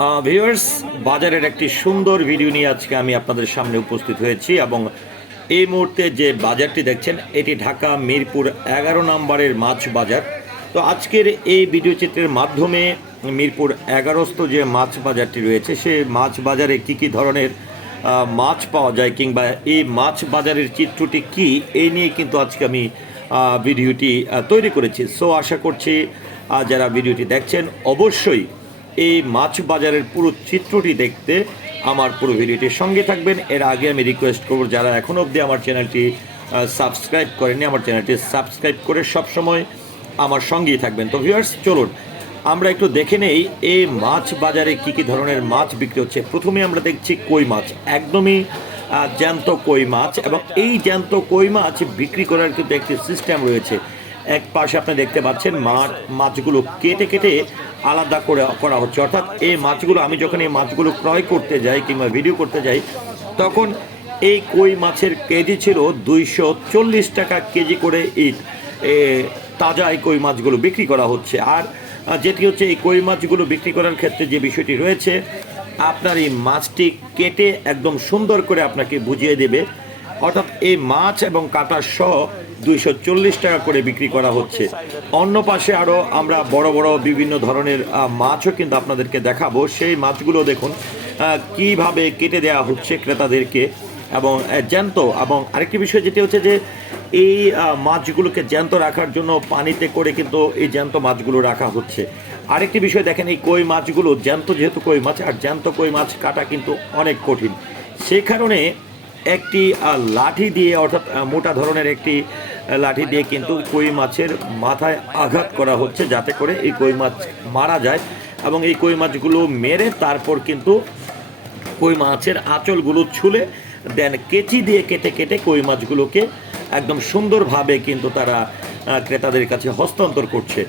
Viewers বাজারের একটি সুন্দর ভিডিও নিয়ে আজকে আমি আপনাদের সামনে উপস্থিত হয়েছি এবং এই মুহূর্তে যে বাজারটি দেখছেন, এটি ঢাকা মিরপুর এগারো নম্বরের মাছ বাজার। তো আজকের এই ভিডিও চিত্রের মাধ্যমে মিরপুর এগারোস্থ যে মাছ বাজারটি রয়েছে সে মাছ বাজারে কি কি ধরনের মাছ পাওয়া যায় কিংবা এই মাছ বাজারের চিত্রটি কি, এই নিয়ে কিন্তু আজকে আমি ভিডিওটি তৈরি করেছি। সো আশা করছি যারা ভিডিওটি দেখছেন, অবশ্যই এই মাছ বাজারের পুরো চিত্রটি দেখতে আমার পুরো ভিডিওটির সঙ্গে থাকবেন। এর আগে আমি রিকোয়েস্ট করব, যারা এখনও অবধি আমার চ্যানেলটি সাবস্ক্রাইব করেনি আমার চ্যানেলটি সাবস্ক্রাইব করে সবসময় আমার সঙ্গেই থাকবেন। তো ভিউয়ার্স চলুন, আমরা একটু দেখে নেই, এই মাছ বাজারে কি কি ধরনের মাছ বিক্রি হচ্ছে। প্রথমে আমরা দেখছি কই মাছ, একদমই জ্যান্ত কই মাছ এবং এই জ্যান্ত কই মাছ বিক্রি করার কিন্তু একটি সিস্টেম রয়েছে। এক পাশে আপনি দেখতে পাচ্ছেন মাছ মাছগুলো কেটে কেটে আলাদা করে করা হচ্ছে। অর্থাৎ এই মাছগুলো আমি যখন এই মাছগুলো ক্রয় করতে যাই কিংবা ভিডিও করতে যাই তখন এই কই মাছের কেজি ছিল দুইশো চল্লিশ টাকা কেজি করে এ, তাজা এই কই মাছগুলো বিক্রি করা হচ্ছে। আর যেটি হচ্ছে এই কই মাছগুলো বিক্রি করার ক্ষেত্রে যে বিষয়টি রয়েছে আপনার এই মাছটি কেটে একদম সুন্দর করে আপনাকে বুঝিয়ে দেবে। অর্থাৎ এই মাছ এবং কাটা সহ দুইশো চল্লিশ টাকা করে বিক্রি করা হচ্ছে। অন্য পাশে আরও আমরা বড় বড় বিভিন্ন ধরনের মাছও কিন্তু আপনাদেরকে দেখাবো। সেই মাছগুলো দেখুন কীভাবে কেটে দেওয়া হচ্ছে ক্রেতাদেরকে এবং জ্যান্ত এবং আরেকটি বিষয় যেটি হচ্ছে যে, এই মাছগুলোকে জ্যান্ত রাখার জন্য পানিতে করে কিন্তু এই জ্যান্ত মাছগুলো রাখা হচ্ছে। আরেকটি বিষয় দেখেন, এই কই মাছগুলো, জ্যান্ত যেহেতু কই মাছ, আর জ্যান্ত কই মাছ কাটা কিন্তু অনেক কঠিন। সেই কারণে একটি লাঠি দিয়ে, অর্থাৎ মোটা ধরনের একটি লাঠি দিয়ে কিন্তু কই মাছের মাথায় আঘাত করা হচ্ছে যাতে করে এই কই মাছ মারা যায় এবং এই কই মাছগুলো মেরে তারপর কিন্তু কই মাছের আঁচলগুলো ছুলে দেন কেচি দিয়ে কেটে কেটে কই মাছগুলোকে একদম সুন্দরভাবে কিন্তু তারা ক্রেতাদের কাছে হস্তান্তর করছে।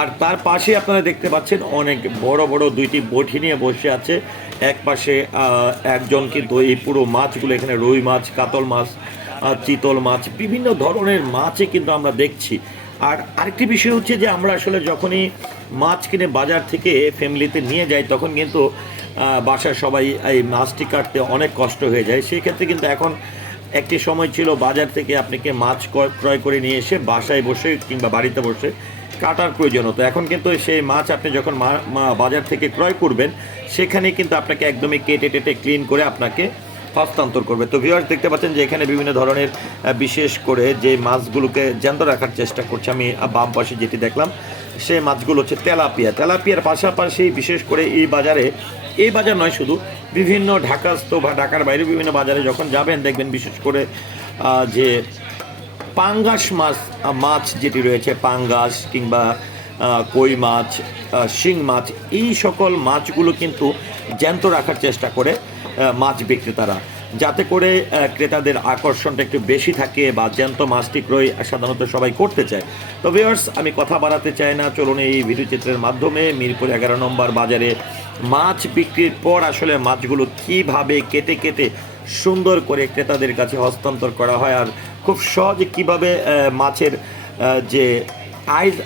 আর তার পাশে আপনারা দেখতে পাচ্ছেন অনেক বড় বড় দুইটি বটি নিয়ে বসে আছে। এক পাশে একজন কিন্তু এই পুরো মাছগুলো, এখানে রুই মাছ, কাতল মাছ চিতল মাছ বিভিন্ন ধরনের মাছই কিন্তু আমরা দেখছি। আর আরেকটি বিষয় হচ্ছে যে আমরা আসলে যখনই মাছ কিনে বাজার থেকে ফ্যামিলিতে নিয়ে যাই, তখন কিন্তু বাসায় সবাই এই মাছটি কাটতে অনেক কষ্ট হয়ে যায়। সেই ক্ষেত্রে কিন্তু এখন একটি সময় ছিল বাজার থেকে আপনাকে মাছ ক্রয়- করে নিয়ে এসে বাসায় বসে কিংবা বাড়িতে বসে কাটার প্রয়োজন হতো। এখন কিন্তু সেই মাছ আপনি যখন বাজার থেকে ক্রয় করবেন সেখানে কিন্তু আপনাকে একদমই কেটে টেটে ক্লিন করে আপনাকে হস্তান্তর করবে। তো ভিউয়ার্স দেখতে পাচ্ছেন যে এখানে বিভিন্ন ধরনের বিশেষ করে যে মাছগুলোকে জ্যান্ত রাখার চেষ্টা করছে, আমি বাম পাশে যেটি দেখলাম সেই মাছগুলো হচ্ছে তেলাপিয়া। তেলাপিয়ার পাশাপাশি বিশেষ করে এই বাজারে, এই বাজার নয় শুধু, বিভিন্ন ঢাকাস্থ বা ঢাকার বাইরে বিভিন্ন বাজারে যখন যাবেন, দেখবেন বিশেষ করে যে পাঙ্গাস মাছ মাছ যেটি রয়েছে, পাঙ্গাস কিংবা কই মাছ শিং মাছ, এই সকল মাছগুলো কিন্তু জ্যান্ত রাখার চেষ্টা করে। মাছ বিক্রেতারা। যাতে করে ক্রেতাদের আকর্ষণটা একটু বেশি থাকে বা জ্যান্ত মাছটি ক্রয় সাধারণত সবাই করতে চায়। তো ভিউয়ার্স আমি কথা বাড়াতে চাই না। চলুন এই ভিডিও চিত্রের মাধ্যমে মিরপুর এগারো নম্বর বাজারে মাছ বিক্রির পর আসলে মাছগুলো কীভাবে কেটে কেটে সুন্দর করে ক্রেতাদের কাছে হস্তান্তর করা হয় আর খুব সহজে কীভাবে মাছের যে আইস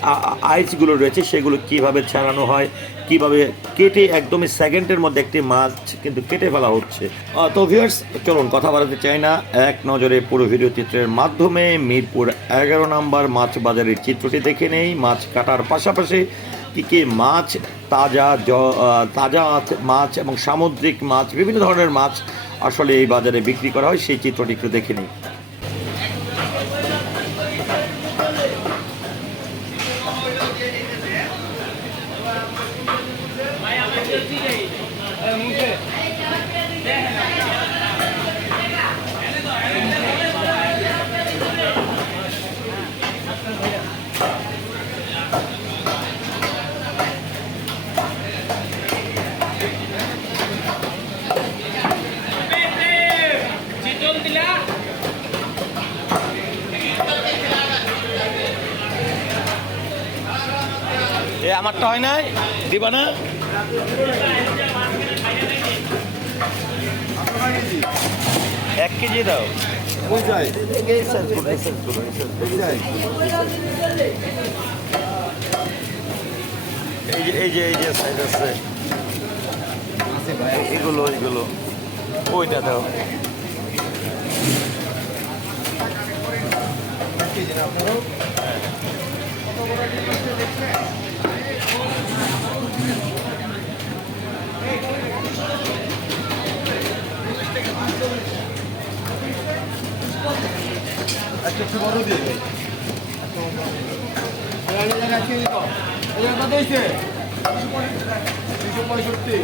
আইসগুলো রয়েছে সেগুলো কীভাবে ছাড়ানো হয় কীভাবে কেটে একদমই সেকেন্ডের মধ্যে একটি মাছ কিন্তু কেটে ফেলা হচ্ছে। তো ভিউয়ার্স চলুন, কথা বাড়াতে চাই না। এক নজরে পুরো ভিডিও চিত্রের মাধ্যমে মিরপুর এগারো নম্বর মাছ বাজারের চিত্রটি দেখে নেই। মাছ কাটার পাশাপাশি কী কী মাছ, তাজা জ তাজা মাছ- এবং সামুদ্রিক মাছ, বিভিন্ন ধরনের মাছ আসলে এই বাজারে বিক্রি করা হয়, সেই চিত্রটি একটু দেখে নিই। আমারটা হয় নাই? দিবা না? এক কেজি দাও। এই যে এই যে এই যে সাইজ আছে। এগুলো এগুলো। ওইটা দাও। আচ্ছা একটু বড় দিয়ে দেবে কত হয়েছে? দুশো পঁয়ষট্টি।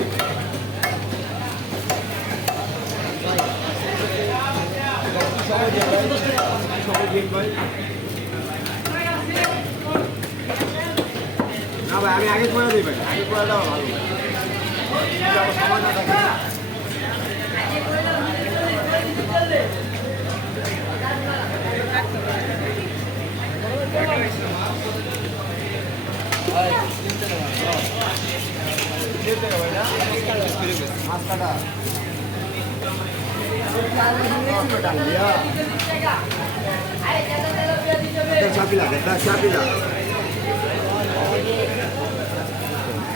না ভাই, আমি আগে করে দিই ভাই। আগে করে দেওয়া ভালো। সময় না থাকে। চাপিলা চাপিলা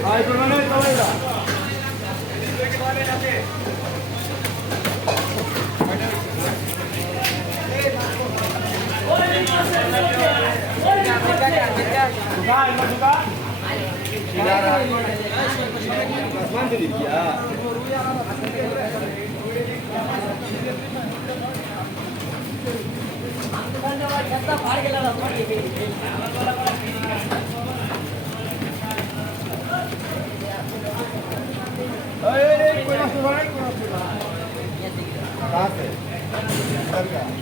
আয় তো Gracias.